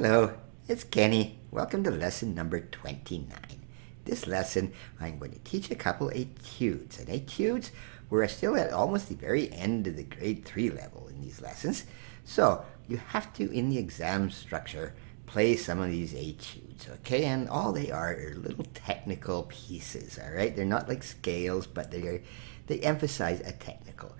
Hello, it's Kenny. Welcome to lesson number 29. This lesson, I'm going to teach a couple etudes. And etudes, we're still at almost the very end of the grade 3 level in these lessons. So you have to, in the exam structure, play some of these etudes, okay? And all they are little technical pieces, all right? They're not like scales, but they emphasize a technical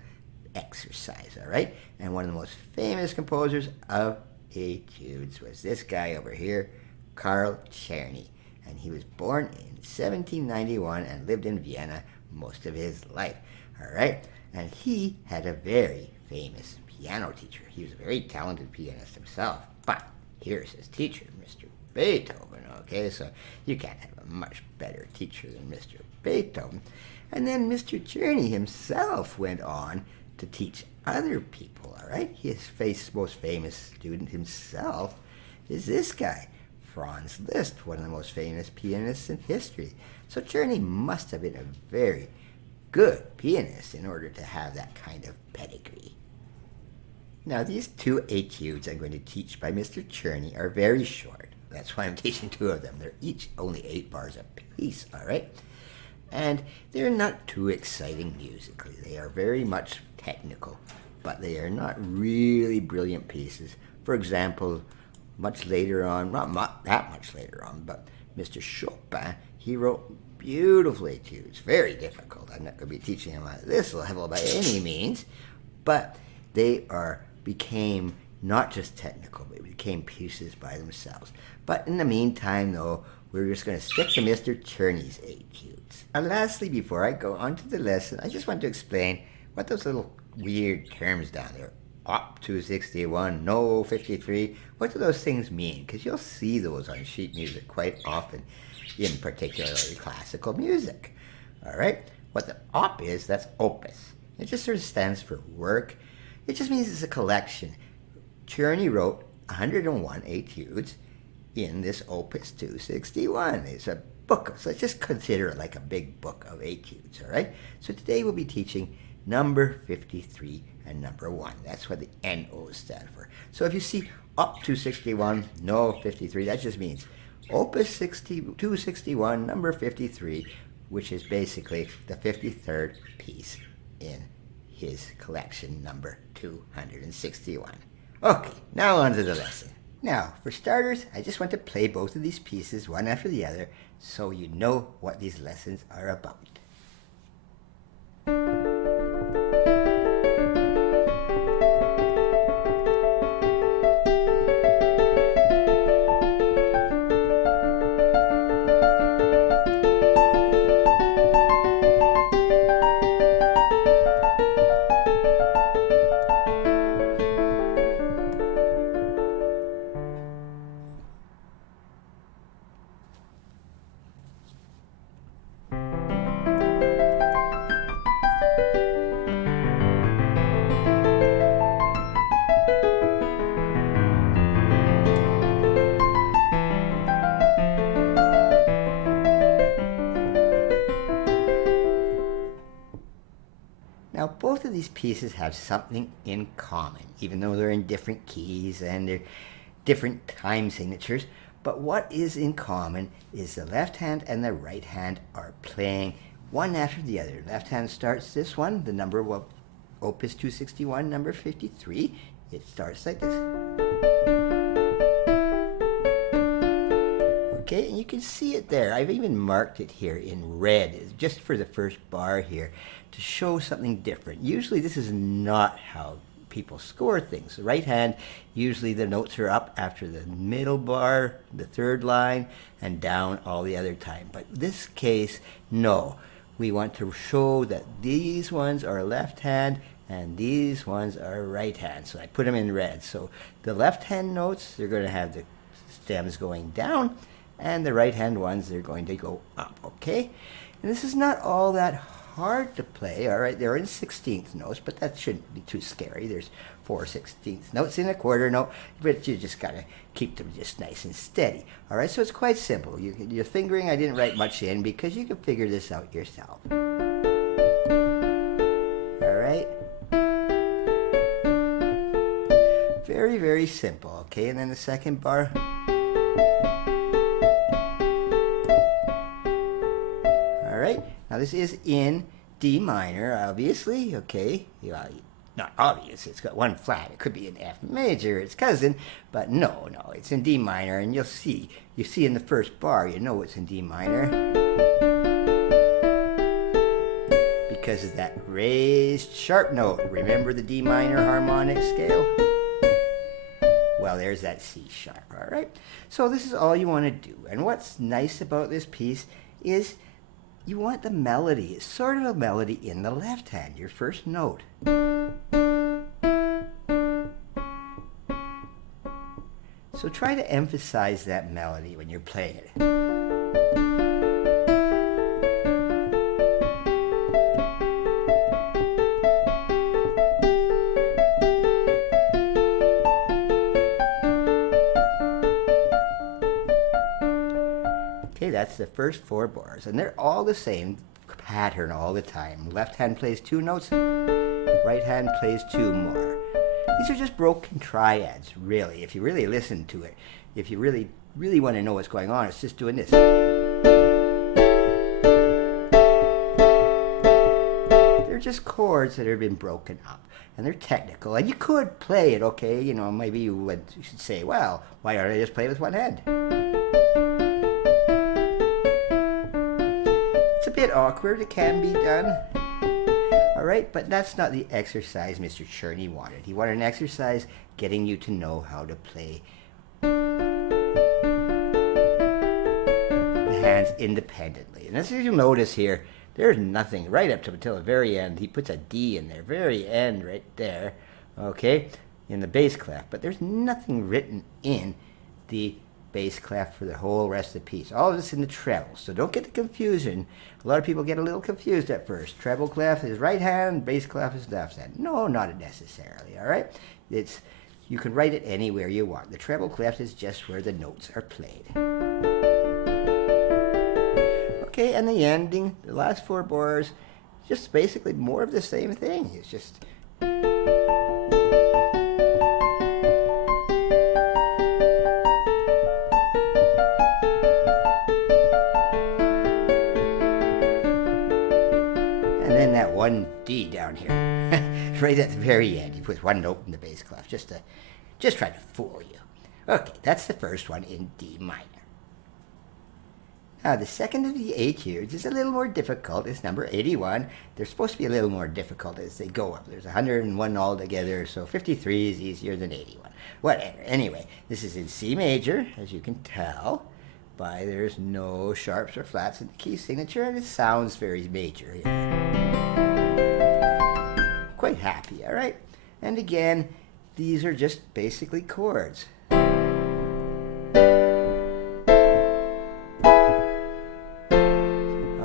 exercise, all right? And one of the most famous composers of etudes was this guy over here, Carl Czerny, and he was born in 1791 and lived in Vienna most of his life. All right, and he had a very famous piano teacher. He was a very talented pianist himself, but here's his teacher, Mr. Beethoven. Okay, so you can't have a much better teacher than Mr. Beethoven. And then Mr. Czerny himself went on to teach other people, all right? His most famous student himself is this guy, Franz Liszt, one of the most famous pianists in history. So Czerny must have been a very good pianist in order to have that kind of pedigree. Now, these two etudes I'm going to teach by Mr. Czerny are very short. That's why I'm teaching two of them. They're each only 8 bars a piece, all right? And they're not too exciting musically. They are very much technical, but they are not really brilliant pieces. For example, much later on, not that much later on, but Mr. Chopin, he wrote beautiful etudes, very difficult. I'm not going to be teaching him at this level by any means, but they became not just technical, but became pieces by themselves. But in the meantime, though, we're just going to stick to Mr. Czerny's etudes. And lastly, before I go on to the lesson, I just want to explain what those little weird terms down there, Op 261, No 53, what do those things mean? Because you'll see those on sheet music quite often, in particularly classical music. All right? What the op is, that's opus. It just sort of stands for work. It just means it's a collection. Czerny wrote 101 etudes in this Opus 261. It's a book, so let's just consider it like a big book of etudes, all right? So today we'll be teaching number 53 and number 1. That's what the NOs stand for. So if you see Op 261, No 53, that just means Opus 261, number 53, which is basically the 53rd piece in his collection, number 261. Okay, now on to the lesson. Now, for starters, I just want to play both of these pieces one after the other so you know what these lessons are about. Now, both of these pieces have something in common, even though they're in different keys and they're different time signatures. But what is in common is the left hand and the right hand are playing one after the other. Left hand starts this one, the number of Opus 261, number 53. It starts like this. Okay, and you can see it there. I've even marked it here in red, just for the first bar here, to show something different. Usually this is not how people score things. The right hand, usually the notes are up after the middle bar, the third line, and down all the other time. But this case, no. We want to show that these ones are left hand and these ones are right hand. So I put them in red. So the left hand notes, they're going to have the stems going down, and the right hand ones, they're going to go up, okay? And this is not all that hard to play, all right? They're in 16th notes, but that shouldn't be too scary. There's 4 16th notes in a quarter note, but you just got to keep them just nice and steady, all right? So it's quite simple. Your fingering, I didn't write much in because you can figure this out yourself. All right? Very, very simple, Okay, and then the second bar. All right, now this is in D minor, obviously, okay. Not obvious, it's got one flat. It could be in F major, its cousin, but no, it's in D minor, and you see in the first bar, you know it's in D minor, because of that raised sharp note. Remember the D minor harmonic scale? Well, there's that C sharp, all right? So this is all you want to do, and what's nice about this piece is you want the melody. It's sort of a melody in the left hand, your first note. So try to emphasize that melody when you're playing it. Okay, that's the first 4 bars, and they're all the same pattern all the time. Left hand plays 2 notes, right hand plays 2 more. These are just broken triads, really. If you really listen to it, if you really want to know what's going on, it's just doing this. They're just chords that have been broken up, and they're technical, and you could play it, okay? You know, maybe you should say, well, why don't I just play with one hand? It's a bit awkward. It can be done. All right, but that's not the exercise Mr. Czerny wanted. He wanted an exercise getting you to know how to play the hands independently. And as you'll notice here, there's nothing right up until the very end. He puts a D in there, very end right there, okay, in the bass clef. But there's nothing written in the bass clef for the whole rest of the piece. All of this in the treble, so don't get the confusion. A lot of people get a little confused at first. Treble clef is right hand, bass clef is left hand. No, not necessarily, all right? You can write it anywhere you want. The treble clef is just where the notes are played. Okay, and the ending, the last 4 bars, just basically more of the same thing. It's just... and then that one D down here, right at the very end, you put one note in the bass clef, just try to fool you. Okay, that's the first one in D minor. Now the second of the etudes is a little more difficult. It's number 81. They're supposed to be a little more difficult as they go up. There's 101 altogether, so 53 is easier than 81. Whatever. Anyway, this is in C major, as you can tell. There's no sharps or flats in the key signature, and it sounds very major here. Quite happy, all right? And again, these are just basically chords. All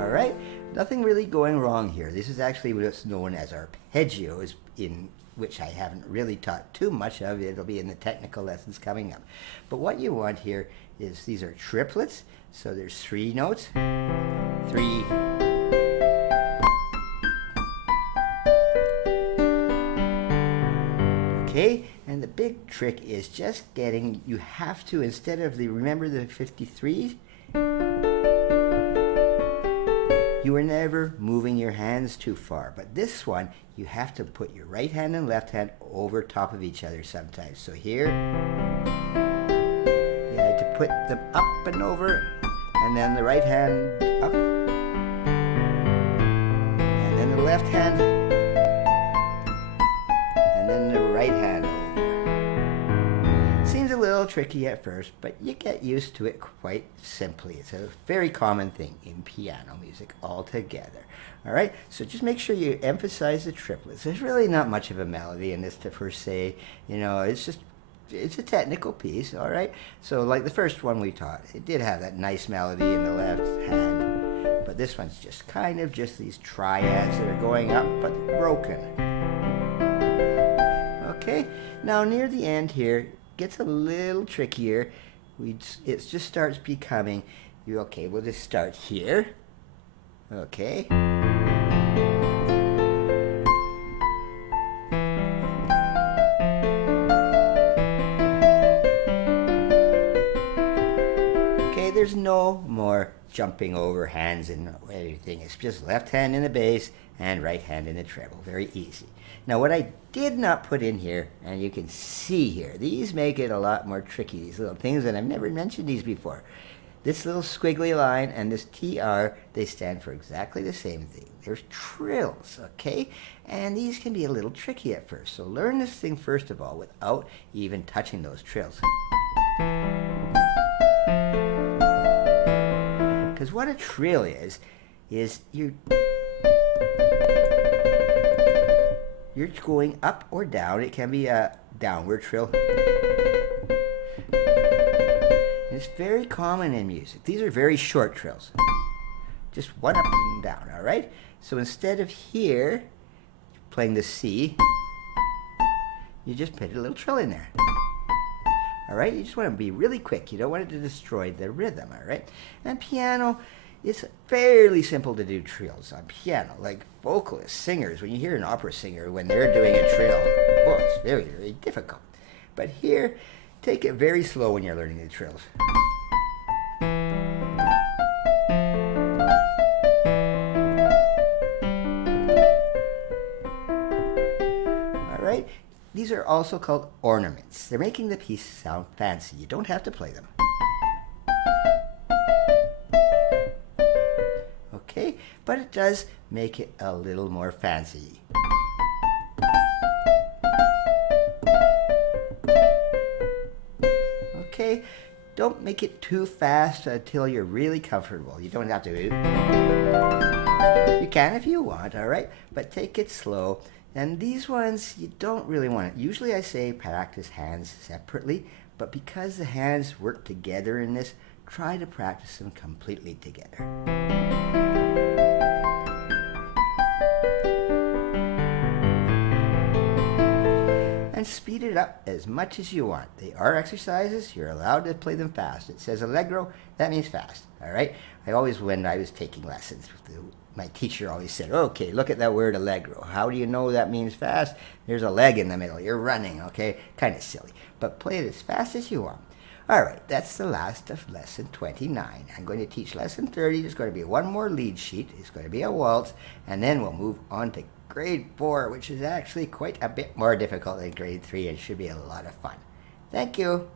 right? Nothing really going wrong here. This is actually what's known as arpeggios, in which I haven't really taught too much of. It'll be in the technical lessons coming up. But what you want here is these are triplets, so there's 3 notes, 3, okay, and the big trick is just you have to, instead of remember the 53s, you are never moving your hands too far, but this one, you have to put your right hand and left hand over top of each other sometimes. So here, to put them up and over, and then the right hand up, and then the left hand, and then the right hand over. Seems a little tricky at first, but you get used to it quite simply. It's a very common thing in piano music altogether. All right, so just make sure you emphasize the triplets. There's really not much of a melody in this per se. You know, it's a technical piece, all right? So like the first one we taught, it did have that nice melody in the left hand, but this one's just kind of just these triads that are going up, but broken. Okay, now near the end here, it gets a little trickier. It just starts becoming, okay, we'll just start here, okay? there's no more jumping over hands and everything. It's just left hand in the bass and right hand in the treble. Very easy. Now what I did not put in here, and you can see here, these make it a lot more tricky, these little things, and I've never mentioned these before. This little squiggly line and this TR, they stand for exactly the same thing. There's trills, okay? And these can be a little tricky at first. So learn this thing first of all without even touching those trills. Because what a trill is you're going up or down. It can be a downward trill. It's very common in music. These are very short trills. Just one up and down, all right? So instead of here, playing the C, you just put a little trill in there. All right? You just want to be really quick. You don't want it to destroy the rhythm, all right? And piano, it's fairly simple to do trills on piano. Like vocalists, singers, when you hear an opera singer, when they're doing a trill, oh, it's very, very difficult. But here, take it very slow when you're learning the trills. All right? These are also called ornaments. They're making the piece sound fancy. You don't have to play them. Okay? But it does make it a little more fancy. Okay? Don't make it too fast until you're really comfortable. You don't have to. You can if you want, all right? But take it slow. And these ones, you don't really want it. Usually I say practice hands separately, but because the hands work together in this, try to practice them completely together. And speed it up as much as you want. They are exercises. You're allowed to play them fast. It says allegro, that means fast, all right? When I was taking lessons, my teacher always said, okay, look at that word allegro. How do you know that means fast? There's a leg in the middle. You're running, okay? Kind of silly. But play it as fast as you want. All right, that's the last of lesson 29. I'm going to teach lesson 30. There's going to be one more lead sheet. It's going to be a waltz. And then we'll move on to grade 4, which is actually quite a bit more difficult than grade 3 and should be a lot of fun. Thank you.